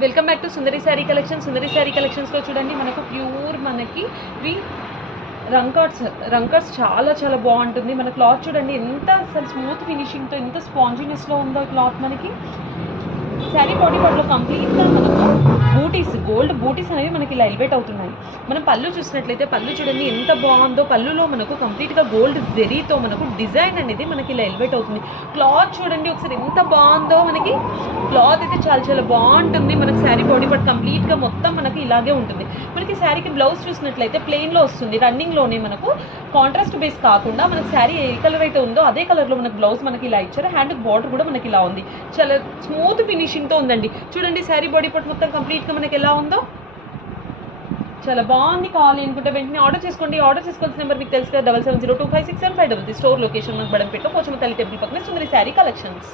Welcome back to Sundari sari collection. Sundari sari కలెక్షన్స్లో చూడండి మనకు ప్యూర్ మనకి ఇవి రంకర్స్ చాలా చాలా బాగుంటుంది. మన క్లాత్ చూడండి ఎంత అసలు స్మూత్ ఫినిషింగ్తో ఎంత స్పాంజినెస్లో ఉందో క్లాత్. మనకి శారీ బాడీ పార్ట్లో కంప్లీట్గా మనకు బూటీస్ గోల్డ్ బూటీస్ అనేవి మనకి ఇలా ఎలివేట్ అవుతున్నాయి. మనం పళ్ళు చూసినట్లయితే పళ్ళు చూడండి ఎంత బాగుందో. పళ్ళులో మనకు కంప్లీట్గా గోల్డ్ జెరీతో మనకు డిజైన్ అనేది మనకి ఇలా ఎలివేట్ అవుతుంది. క్లాత్ చూడండి ఒకసారి ఎంత బాగుందో. మనకి క్లాత్ అయితే చాలా చాలా బాగుంటుంది. మనకి శారీ బాడీ పార్ట్ కంప్లీట్గా మొత్తం మనకి ఇలాగే ఉంటుంది. మనకి శారీకి బ్లౌజ్ చూసినట్లయితే ప్లెయిన్లో వస్తుంది. రన్నింగ్లోనే మనకు కాంట్రాస్ట్ బేస్ కాకుండా మనకి శారీ ఏ కలర్ అయితే ఉందో అదే కలర్లో మనకు బ్లౌజ్ మనకి ఇలా ఇచ్చారు. హ్యాండ్ బార్డర్ కూడా మనకి ఇలా ఉంది. చాలా స్మూత్ ఫినిషింగ్తో ఉందండి. చూడండి శారీ బాడీ పార్ట్ మొత్తం కంప్లీట్గా మనకి ఎలా ఉందో చాలా బాగుంది. కావాలి అనుకుంటే వెంటనే ఆర్డర్ చేసుకోండి. ఆర్డర్ చేసుకోవాల్సిన నెంబర్ మీకు తెలుసు కదా, 7702567533. స్టోర్ లొకేషన్ మనకు బడంపేట పోచమ్మ తల్లి టెంపుల్ పక్కన సుందరి శారీ కలెక్షన్స్.